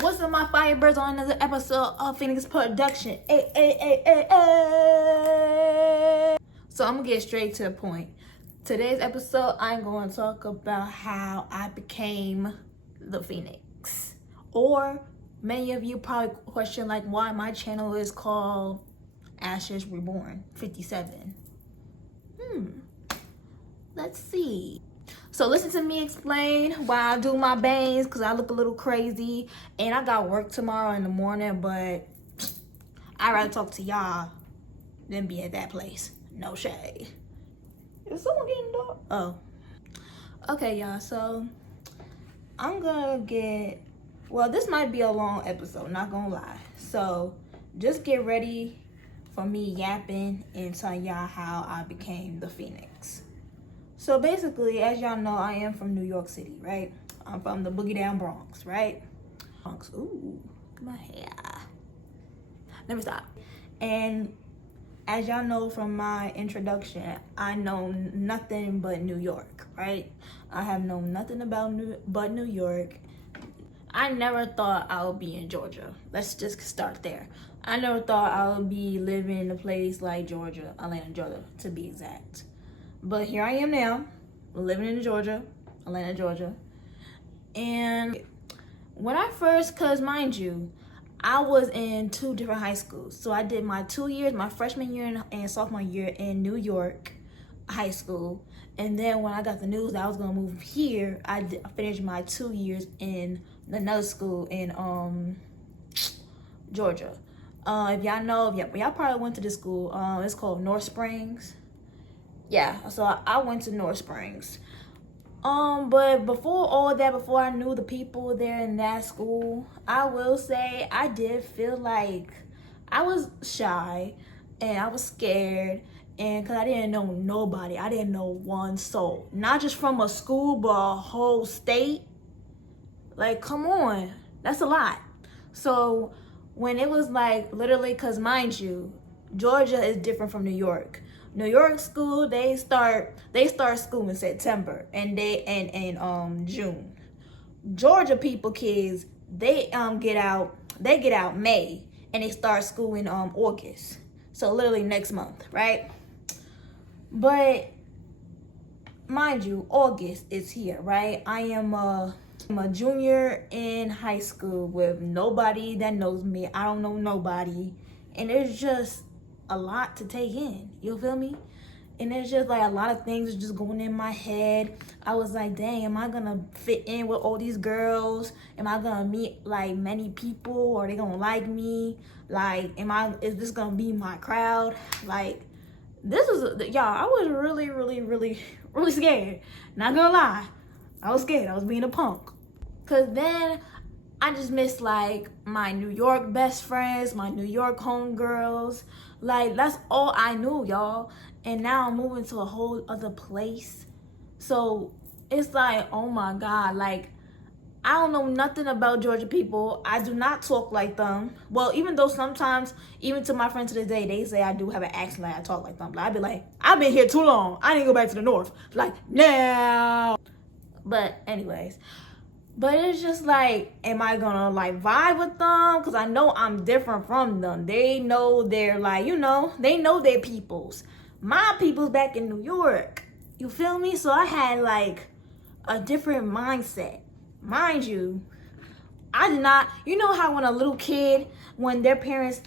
What's up, my Firebirds, on another episode of Phoenix Production. Ay. So I'm gonna get straight to the point. Today's episode, I'm going to talk about how I became the Phoenix. Or many of you probably question like why my channel is called Ashes Reborn 57. Let's see. So listen to me explain why I do my bangs, because I look a little crazy and I got work tomorrow in the morning, but I'd rather talk to y'all than be at that place. No shade. Is someone getting the door? Oh. Okay, y'all, so I'm gonna this might be a long episode, not gonna lie. So just get ready for me yapping and telling y'all how I became the Phoenix. So basically, as y'all know, I am from New York City, right? I'm from the Boogie Down Bronx, right? Bronx, ooh, look at my hair. Let me stop. And as y'all know from my introduction, I know nothing but New York, right? I have known nothing about New York. I never thought I would be in Georgia. Let's just start there. I never thought I would be living in a place like Georgia, Atlanta, Georgia, to be exact. But here I am now, living in Georgia, Atlanta, Georgia. And when I first, cause mind you, I was in two different high schools. So I did my 2 years, my freshman year and sophomore year in New York high school. And then when I got the news that I was gonna move here, I finished my 2 years in another school in Georgia. If y'all know, y'all probably went to this school. It's called North Springs. Yeah, so I went to North Springs. But before all that, before I knew the people there in that school, I will say I did feel like I was shy and I was scared, and because I didn't know nobody. I didn't know one soul. Not just from a school, but a whole state. Like, come on. That's a lot. So when it was like literally, because mind you, Georgia is different from New York. New York school, they start school in September and June. Georgia kids, they get out May and they start school in August. So literally next month, right? But mind you, August is here, right? I'm a junior in high school with nobody that knows me. I don't know nobody, and it's just a lot to take in, you feel me? And it's just like a lot of things just going in my head. I was like, dang, am I gonna fit in with all these girls? Am I gonna meet like many people? Are they gonna like me? Like, is this gonna be my crowd? Like, y'all, I was really scared. Not gonna lie, I was scared. I was being a punk. Cause then I just missed like my New York best friends, my New York homegirls. Like, that's all I knew, y'all. And now I'm moving to a whole other place. So it's like, oh my God, like, I don't know nothing about Georgia people. I do not talk like them. Well, even though sometimes, even to my friends to this day, they say I do have an accent, like I talk like them. But I'd be like, I've been here too long. I need to go back to the north. Like, now. But anyways. But it's just like, am I gonna like vibe with them? Because I know I'm different from them. They know they're like, they know their peoples. My people's back in New York. You feel me? So I had like a different mindset. Mind you, I did not, you know how when a little kid, when their parents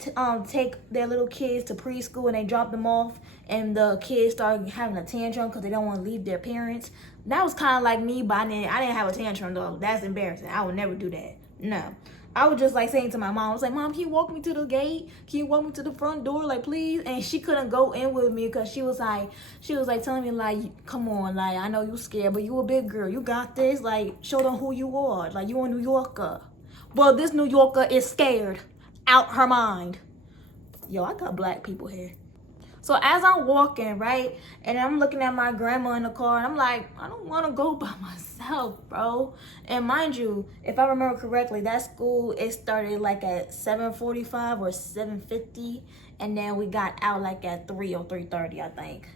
take their little kids to preschool and they drop them off and the kids start having a tantrum because they don't want to leave their parents. That was kind of like me, but I didn't have a tantrum though. That's embarrassing. I would never do that. No. I was just like saying to my mom, I was like, Mom, can you walk me to the gate? Can you walk me to the front door? Like, please. And she couldn't go in with me because she was like telling me like, come on, like, I know you scared, but you a big girl. You got this. Like, show them who you are. Like, you a New Yorker. Well, this New Yorker is scared out her mind. Yo, I got black people here. So as I'm walking, right, and I'm looking at my grandma in the car, and I'm like, I don't want to go by myself, bro. And mind you, if I remember correctly, that school, it started like at 7:45 or 7:50, and then we got out like at 3 or 3:30, I think.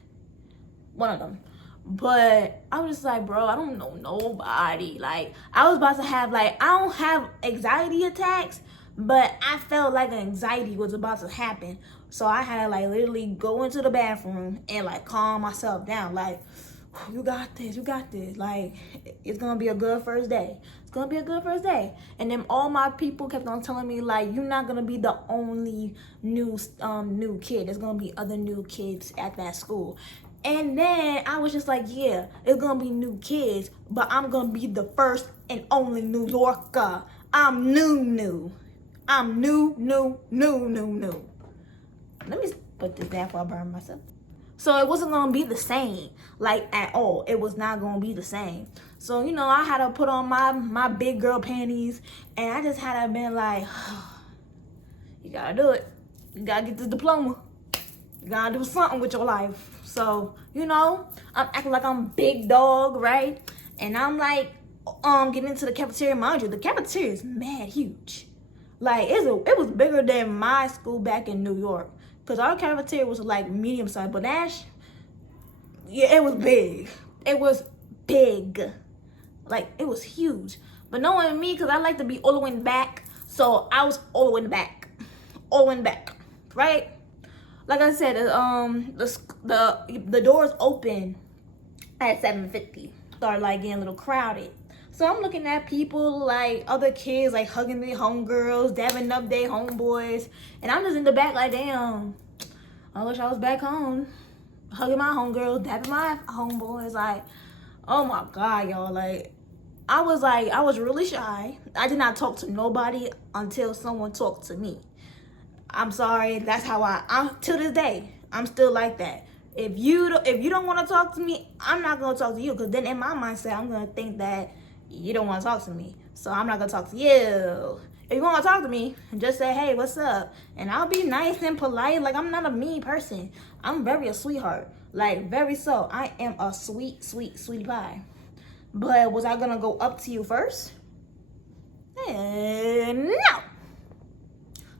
One of them. But I was just like, bro, I don't know nobody. Like, I was about to have, like, I don't have anxiety attacks, but I felt like an anxiety was about to happen. So I had to, like, literally go into the bathroom and, like, calm myself down. Like, you got this, you got this. Like, it's gonna be a good first day. It's gonna be a good first day. And then all my people kept on telling me, like, you're not gonna be the only new kid. There's gonna be other new kids at that school. And then I was just like, yeah, it's gonna be new kids, but I'm gonna be the first and only New Yorker. I'm new. I'm new. Let me put this down before I burn myself. So it wasn't gonna be the same, like, at all. It was not gonna be the same. So, you know, I had to put on my big girl panties, and I just had to been like, you gotta do it. You gotta get this diploma. You gotta do something with your life. So, you know, I'm acting like I'm big dog, right? And I'm like, getting into the cafeteria. Mind you, the cafeteria is mad huge. Like, it was bigger than my school back in New York. Because our cafeteria was like medium size, but Nash, yeah, it was big. It was big. Like, it was huge. But knowing me, because I like to be all the way in the back, so I was all the way in the back. All the way in the back, right? Like I said, the doors open at 7:50. Started like getting a little crowded. So I'm looking at people, like other kids, like hugging their homegirls, dabbing up their homeboys, and I'm just in the back like, damn, I wish I was back home, hugging my homegirls, dabbing my homeboys. Like, oh my God, y'all. Like, I was really shy. I did not talk to nobody until someone talked to me. I'm sorry, that's how I'm till this day. I'm still like that. If you don't want to talk to me, I'm not gonna talk to you, because then in my mindset I'm gonna think that you don't want to talk to me, so I'm not gonna talk to you. If you want to talk to me, just say, hey, what's up, and I'll be nice and polite. Like, I'm not a mean person. I'm very a sweetheart, like, very so. I am a sweetie pie. But was I gonna go up to you first? No.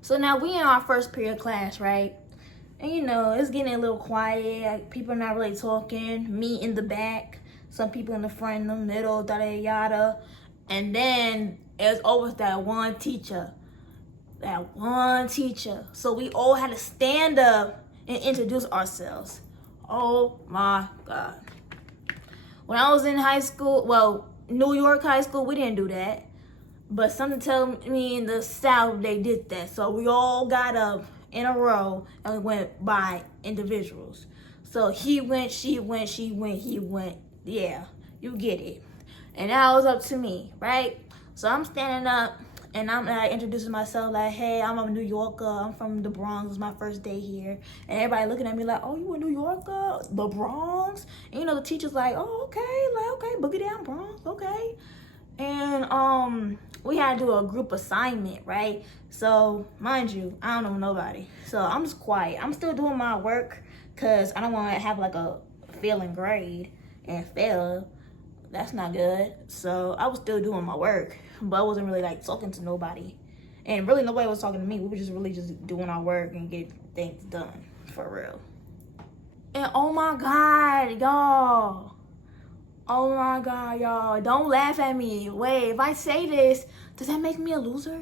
So now we in our first period class, right? And you know, it's getting a little quiet. People are not really talking. Me in the back, some people in the front, in the middle, yada. And then there's always that one teacher. So we all had to stand up and introduce ourselves. Oh my God. When I was in high school, well, New York high school, we didn't do that. But something tells me in the South they did that. So we all got up in a row and we went by individuals. So he went, she went, he went. Yeah, you get it. And now it was up to me, right? So I'm standing up and I'm like introducing myself like, hey, I'm a New Yorker. I'm from the Bronx. It's my first day here. And everybody looking at me like, oh, you a New Yorker? The Bronx? And you know, the teacher's like, oh, okay. Like, okay, boogie down Bronx, okay. And we had to do a group assignment, right? So mind you, I don't know nobody, so I'm just quiet. I'm still doing my work because I don't want to have like a failing grade and fail. That's not good. So I was still doing my work, but I wasn't really like talking to nobody, and really nobody was talking to me. We were just really just doing our work and get things done for real. And oh my God, y'all. Oh my God, y'all. Don't laugh at me. Wait, if I say this, does that make me a loser?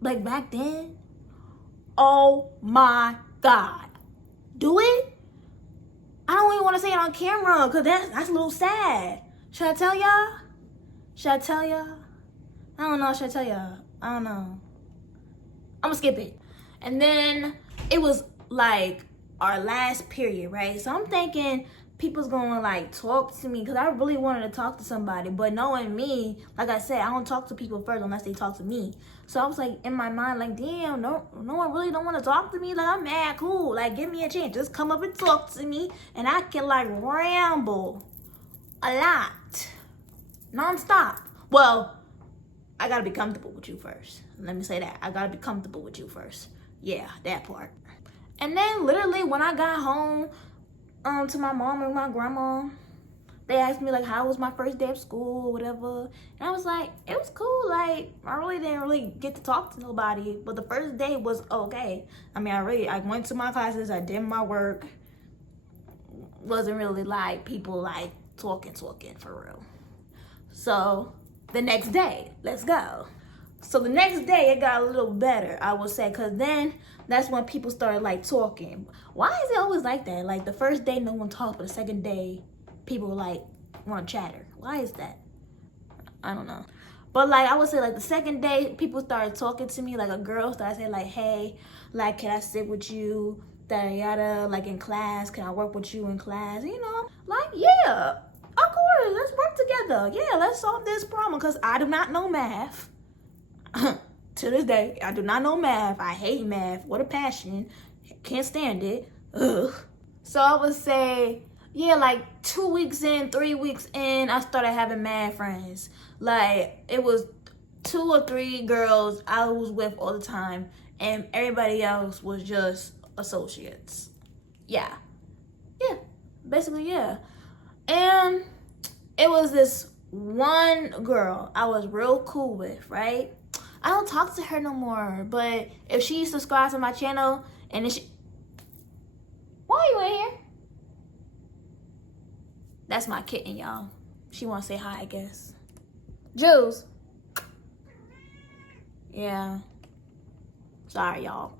Like back then? Oh my God. Do it? I don't even want to say it on camera because that's a little sad. Should I tell y'all? I don't know. Should I tell y'all? I don't know. I'm gonna skip it. And then it was like our last period, right? So I'm thinking people's gonna like talk to me because I really wanted to talk to somebody, but knowing me, like I said, I don't talk to people first unless they talk to me. So I was like in my mind like, damn, no one really don't want to talk to me. Like, I'm mad cool. Like, give me a chance. Just come up and talk to me and I can like ramble a lot non-stop. Well, I gotta be comfortable with you first. Let me say that. I gotta be comfortable with you first. Yeah, that part. And then literally when I got home to my mom and my grandma, they asked me like how was my first day of school or whatever, and I was like, it was cool. Like, I really didn't really get to talk to nobody, but the first day was okay. I mean, I went to my classes, I did my work, wasn't really like people like talking for real. So the next day, let's go. So the next day it got a little better, I would say, because then that's when people started like talking. Why is it always like that? Like the first day no one talks, but the second day people like want to chatter. Why is that? I don't know. But like I would say like the second day people started talking to me, like a girl started saying like, hey, like can I sit with you? That yada, like in class, can I work with you in class? You know, like yeah, of course, let's work together. Yeah, let's solve this problem because I do not know math. To this day, I do not know math. I hate math. What a passion. Can't stand it. Ugh. So I would say, yeah, like 2 weeks in, 3 weeks in, I started having mad friends. Like it was 2 or 3 girls I was with all the time, and everybody else was just associates. Yeah, basically, yeah. And it was this one girl I was real cool with, right? I don't talk to her no more, but if she subscribes to my channel and then why are you in here? That's my kitten, y'all. She want to say hi, I guess. Jules. Yeah. Sorry, y'all.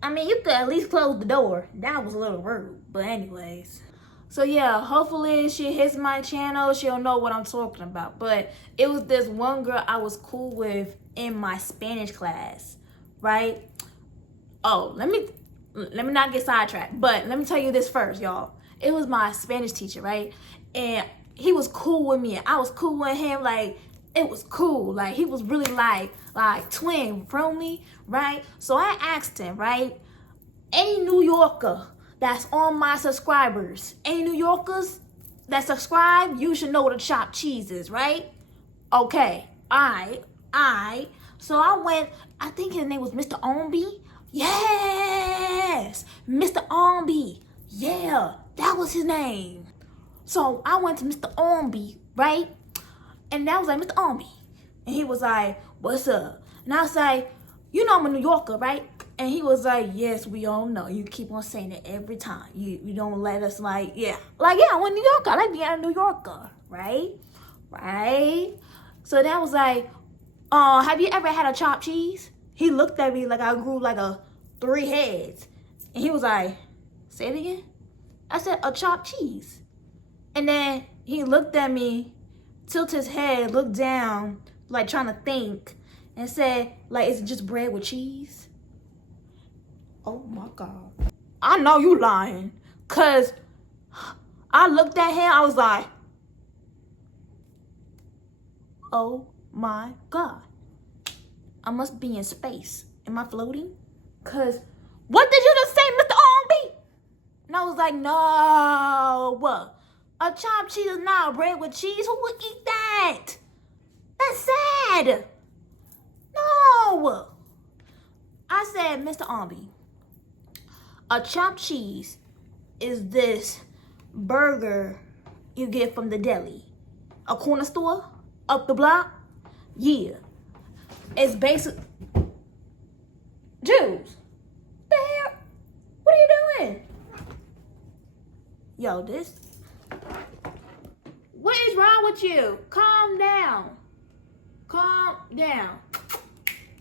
I mean, you could at least close the door. That was a little rude, but anyways. So yeah, hopefully she hits my channel, she'll know what I'm talking about. But it was this one girl I was cool with in my Spanish class, right? Oh, let me not get sidetracked, but let me tell you this first, y'all. It was my Spanish teacher, right? And he was cool with me, and I was cool with him. Like, it was cool. Like, he was really like twin from me, right? So I asked him, right? Any New Yorker that's on my subscribers, any New Yorkers that subscribe, you should know what a chopped cheese is, right? Okay, I. So I went, I think his name was Mr. Omby. Yes, Mr. Omby. Yeah, that was his name. So I went to Mr. Omby, right? And that was like, Mr. Omby. And he was like, what's up? And I was like, you know I'm a New Yorker, right? And he was like, yes, we all know. You keep on saying it every time. You don't let us like, yeah. Like, yeah, I'm a New Yorker. I like being a New Yorker, right? Right? So that was like, have you ever had a chopped cheese? He looked at me like I grew like 3 heads. And he was like, say it again? I said, a chopped cheese. And then he looked at me, tilted his head, looked down, like trying to think, and said, like, is it just bread with cheese? Oh my God. I know you lying. Cause I looked at him, I was like, oh my God. I must be in space. Am I floating? Cause what did you just say, Mr. Omby? And I was like, no. A chopped cheese is not bread with cheese. Who would eat that? That's sad. No. I said, Mr. Omby, a chopped cheese is this burger you get from the deli. A corner store up the block. Yeah. It's basic. Jules, the hell? What are you doing? Yo, this. What is wrong with you? Calm down. Calm down.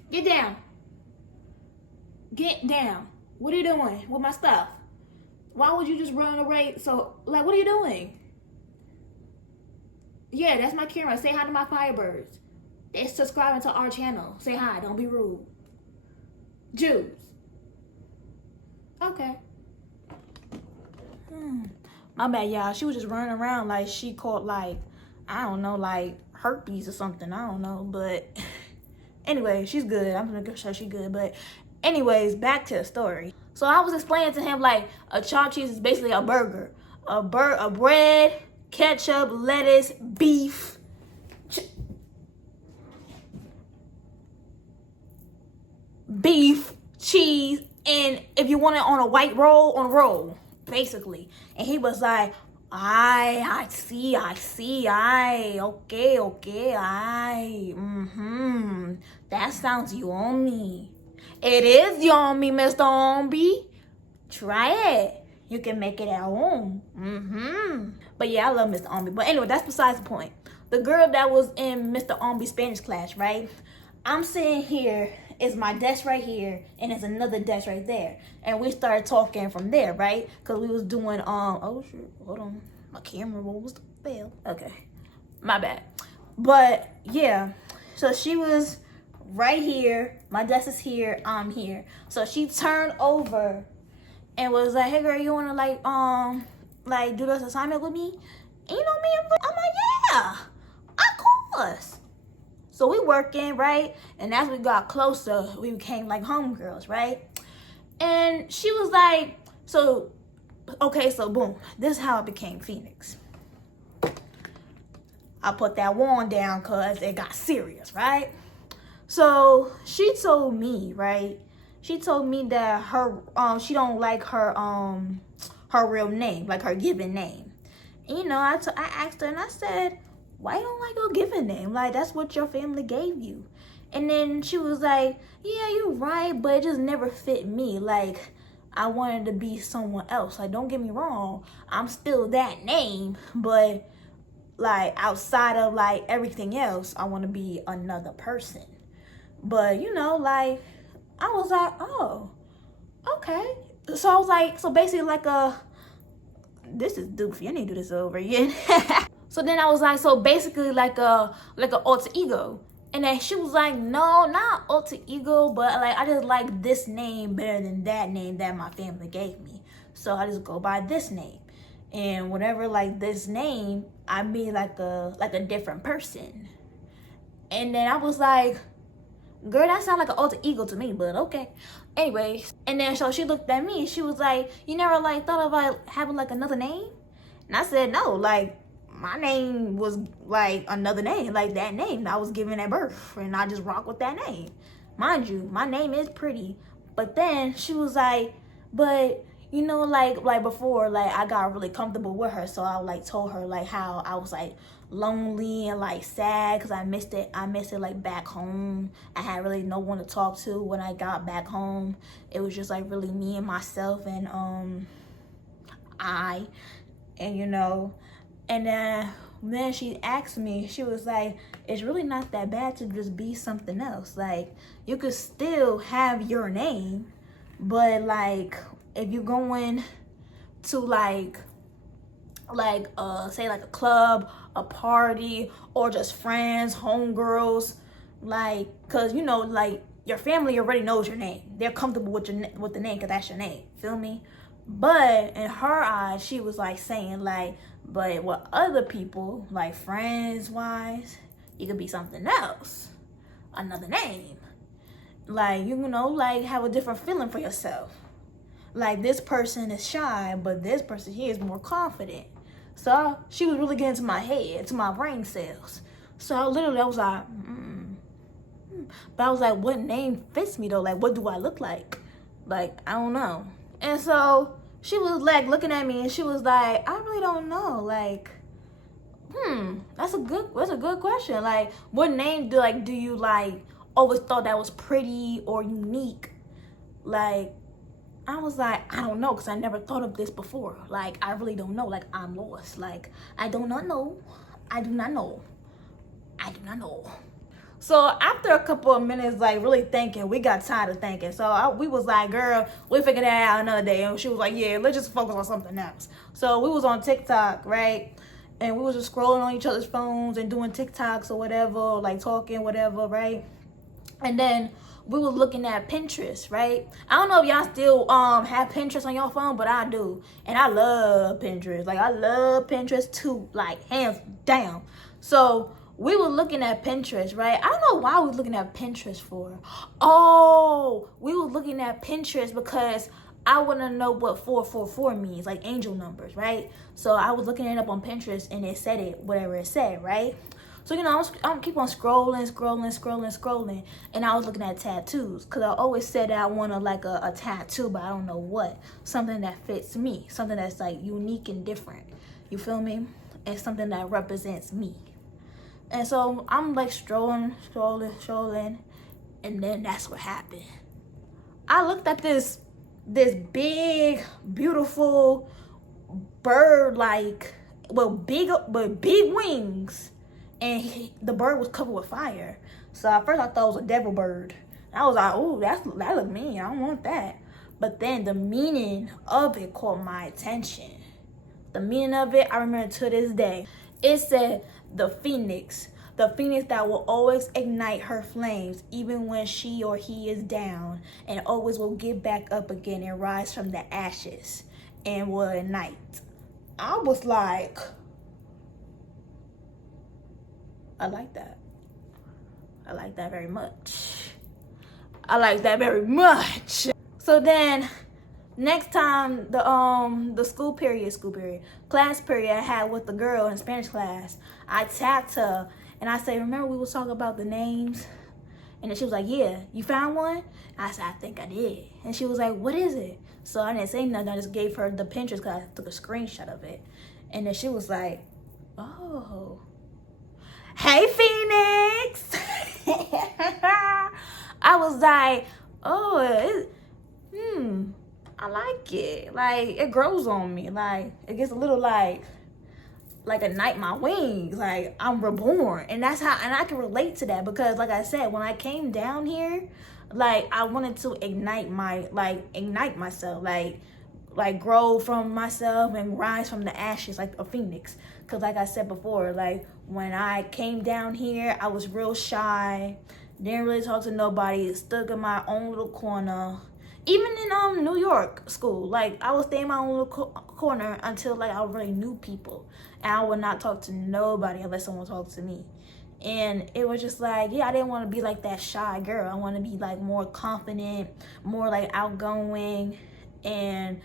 Get down. Get down. What are you doing with my stuff? Why would you just run away? So, like, what are you doing? Yeah, that's my camera. Say hi to my Firebirds. They're subscribing to our channel. Say hi. Don't be rude. Jules. Okay. My bad, y'all. She was just running around like she caught, like, I don't know, like herpes or something. I don't know. But anyway, she's good. I'm going to show she's good. But anyways, back to the story. So I was explaining to him, like, a chopped cheese is basically a burger. A bread, ketchup, lettuce, beef. Beef, cheese, and if you want it on a white roll, on a roll, basically. And he was like, I see, okay, that sounds yummy. It is yummy, Mr. Omby. Try it. you can make it at home. But yeah, I love Mr. Omby. But anyway, that's besides the point. The girl that was in Mr. Omby's Spanish class, right? I'm sitting here, it's my desk right here, and it's another desk right there. And we started talking from there, right? Because we was doing, oh shit, hold on. My camera was fail. Okay, my bad. But yeah, so she was right here. My desk is here, I'm here. So she turned over and was like, hey girl, you wanna like do this assignment with me? And you know me, I'm like, yeah, of course. So we working, right? And as we got closer, we became like homegirls, right? And she was like, so, okay, so boom, this is how I became Phoenix. I put that wand down because it got serious, right? So she told me, right? She told me that her she don't like her real name, like her given name. And, you know, I asked her and I said, why you don't like your given name? Like, that's what your family gave you. And then she was like, yeah, you're right, but it just never fit me. Like, I wanted to be someone else. Like, don't get me wrong, I'm still that name, but like outside of like everything else, I want to be another person. But you know, like, I was like, oh, okay. So I was like, so basically like this is doofy, I need to do this over again. So then I was like, so basically like a alter ego. And then she was like, no, not alter ego, but like I just like this name better than that name that my family gave me. So I just go by this name. And whatever like this name, I be like a different person. And then I was like, girl, that sounds like an alter ego to me, but okay. Anyways, and then so she looked at me and she was like, you never like thought about having like another name? And I said, no, like my name was like another name, like that name I was given at birth, and I just rock with that name. Mind you, my name is pretty. But then she was like, but you know, like before, like I got really comfortable with her, so I like told her like how I was like lonely and like sad because I missed it like back home. I had really no one to talk to when I got back home. It was just like really me and myself and and you know. And then she asked me, she was like, it's really not that bad to just be something else. Like, you could still have your name, but like, if you're going to like say like a club, a party, or just friends, homegirls, like, cause you know, like your family already knows your name. They're comfortable with the name, cause that's your name. Feel me? But in her eyes, she was like saying like, but with other people, like friends wise, you could be something else, another name. Like, you know, like have a different feeling for yourself. Like this person is shy, but this person here is more confident. So she was really getting to my head, to my brain cells. So I was like, But I was like, what name fits me though? Like, what do I look like? Like, I don't know. And so she was like looking at me and she was like, I really don't know. Like, that's a good question. Like, what name do you like always thought that was pretty or unique? Like, I was like, I don't know, because I never thought of this before. Like, I really don't know. Like, I'm lost. Like, I do not know. I do not know. I do not know. So after a couple of minutes, like really thinking, we got tired of thinking. So we was like, girl, we figured that out another day. And she was like, yeah, let's just focus on something else. So we was on TikTok, right? And we was just scrolling on each other's phones and doing TikToks or whatever, like talking, whatever, right? And then we was looking at Pinterest, right? I don't know if y'all still have Pinterest on your phone, but I do. And I love Pinterest. Like, I love Pinterest too, like, hands down. So we were looking at Pinterest, right? I don't know why we were looking at Pinterest for. Oh, we were looking at Pinterest because I want to know what 444 means, like angel numbers, right? So I was looking it up on Pinterest and it said it, whatever it said, right? So, you know, I'm keep on scrolling, and I was looking at tattoos because I always said that I want like a tattoo, but I don't know what. Something that fits me, something that's like unique and different. You feel me? It's something that represents me. And so I'm like strolling, and then that's what happened. I looked at this this big, beautiful bird, like, well, big, but big wings, and the bird was covered with fire. So at first I thought it was a devil bird. I was like, oh, that look mean. I don't want that. But then the meaning of it caught my attention. The meaning of it, I remember to this day. It said the phoenix that will always ignite her flames even when she or he is down, and always will get back up again and rise from the ashes and will ignite. I was like, I like that. I like that very much. I like that very much. So then next time the class period I had with the girl in Spanish class, I tapped her and I said, remember we was talking about the names? And then she was like, yeah, you found one? I said, I think I did. And she was like, what is it? So I didn't say nothing. I just gave her the Pinterest because I took a screenshot of it. And then she was like, oh, hey, Phoenix. I was like, oh, I like it. Like, it grows on me. Like, it gets a little like ignite my wings. Like, I'm reborn. And that's how, and I can relate to that because, like I said, when I came down here, like, I wanted to ignite myself. Like grow from myself and rise from the ashes like a phoenix. Because, like I said before, like, when I came down here, I was real shy. Didn't really talk to nobody. Stuck in my own little corner. Even in New York school, like, I would stay in my own little corner until, like, I really knew people. And I would not talk to nobody unless someone talked to me. And it was just like, yeah, I didn't want to be like that shy girl. I want to be, like, more confident, more, like, outgoing. And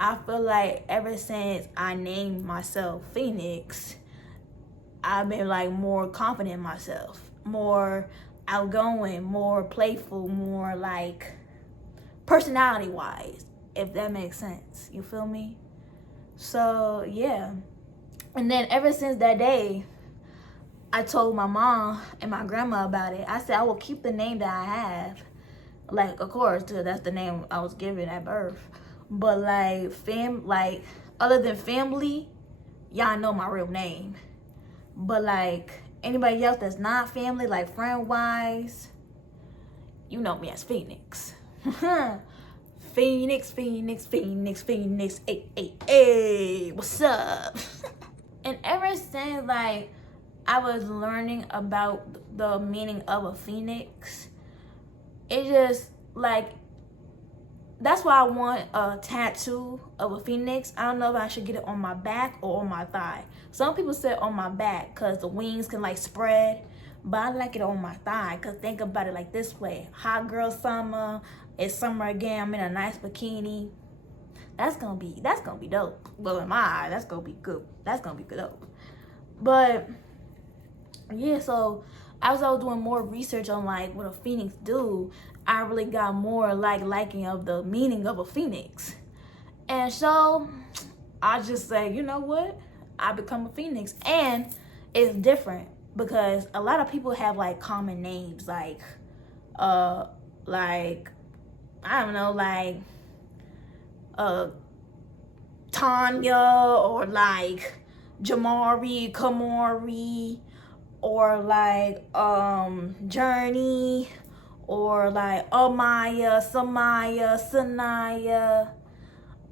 I feel like ever since I named myself Phoenix, I've been, like, more confident in myself, more outgoing, more playful, more, like, personality-wise, if that makes sense. You feel me? So, yeah. And then ever since that day, I told my mom and my grandma about it. I said I will keep the name that I have. Like, of course, that's the name I was given at birth. But, like, other than family, y'all know my real name. But, like, anybody else that's not family, like friend-wise, you know me as Phoenix. Phoenix, Phoenix, Phoenix, Phoenix, hey, what's up? And ever since, like, I was learning about the meaning of a phoenix, it just, like, that's why I want a tattoo of a phoenix. I don't know if I should get it on my back or on my thigh. Some people say on my back because the wings can, like, spread. But I like it on my thigh because think about it like this way. Hot girl summer. It's summer again. I'm in a nice bikini. That's gonna be dope. Well, in my eye, that's gonna be good. That's gonna be good dope. But yeah, so as I was doing more research on, like, what a phoenix do, I really got more, like, liking of the meaning of a phoenix. And so I just say, you know what? I become a phoenix. And it's different because a lot of people have, like, common names, like I don't know, like Tanya, or like Jamari, Kamari, or like Journey, or like Amaya, Samaya, Sanaya,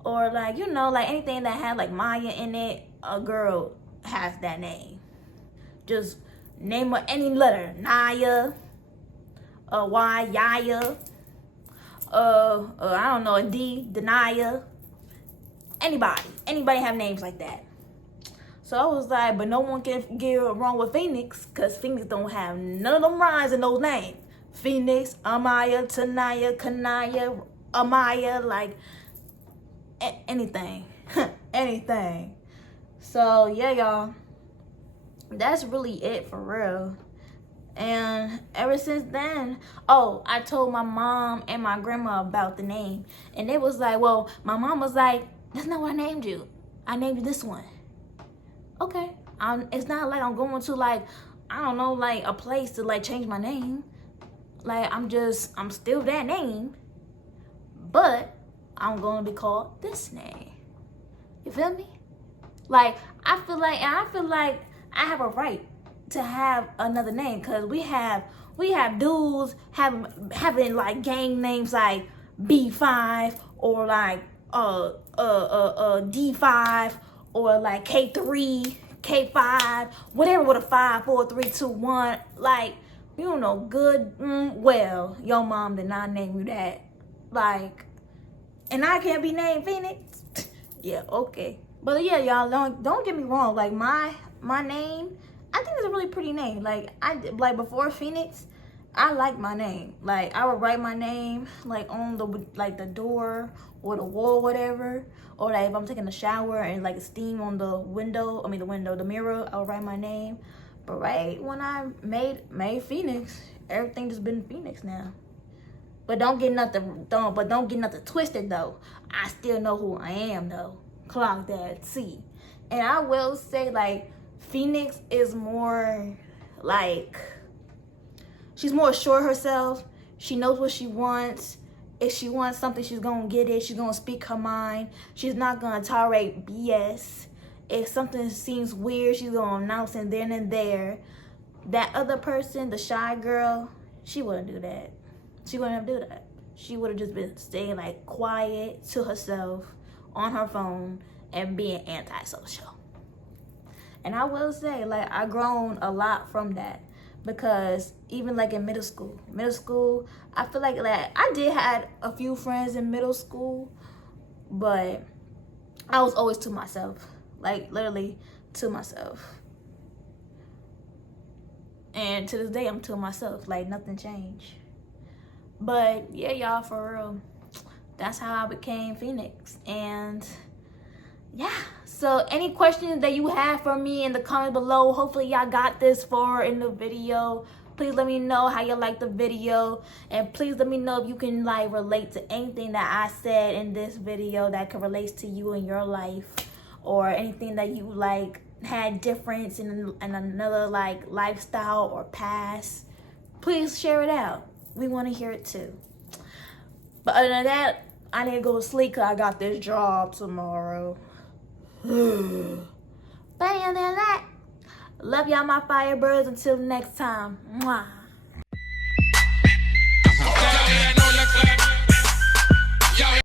or like, you know, like anything that had like Maya in it, a girl has that name. Just name her any letter. Naya, Y, Yaya, I don't know, a D, Denia. Anybody have names like that. So I was like, but no one can get wrong with Phoenix, because Phoenix don't have none of them rhymes in those names. Phoenix, Amaya, Tanaya, Kanaya, Amaya, like anything. Anything. So yeah, y'all, that's really it for real. And ever since then, I told my mom and my grandma about the name. And they was like, well, my mom was like, that's not what I named you. I named you this one. Okay. It's not like I'm going to, like, I don't know, like a place to, like, change my name. Like, I'm still that name. But I'm gonna be called this name. You feel me? Like, I feel like I have a right to have another name, because we have dudes having like gang names like B5 or like D5 or like K3, K5, whatever with a 5, 4, 3, 2, 1. Like, you don't know good, well, your mom did not name you that. Like, and I can't be named Phoenix. Yeah, okay. But yeah, y'all, don't get me wrong. Like, my name, I think it's a really pretty name. Like, before Phoenix, I like my name. Like, I would write my name like on the door or the wall, whatever. Or like if I'm taking a shower and like steam on the mirror, I would write my name. But right when I made Phoenix, everything just been Phoenix now. But don't get nothing twisted though. I still know who I am though. Clock that T. And I will say, like, Phoenix is more like, she's more sure of herself. She knows what she wants. If she wants something, she's gonna get it. She's gonna speak her mind. She's not gonna tolerate BS. If something seems weird, she's gonna announce it then and there. That other person, the shy girl, she wouldn't do that. She wouldn't do that. She would have just been staying like quiet to herself on her phone and being antisocial. And I will say, like, I grown a lot from that, because even like in middle school, I feel like I did had a few friends in middle school, but I was always to myself, like literally to myself. And to this day, I'm to myself, like nothing changed. But yeah, y'all, for real, that's how I became Phoenix. And yeah, so any questions that you have for me in the comments below, hopefully y'all got this far in the video. Please let me know how you like the video, and please let me know if you can like relate to anything that I said in this video that could relate to you in your life, or anything that you like had difference in another like lifestyle or past. Please share it out. We want to hear it too. But other than that, I need to go to sleep because I got this job tomorrow. But other than that, love y'all, my Firebirds. Until next time. Mwah.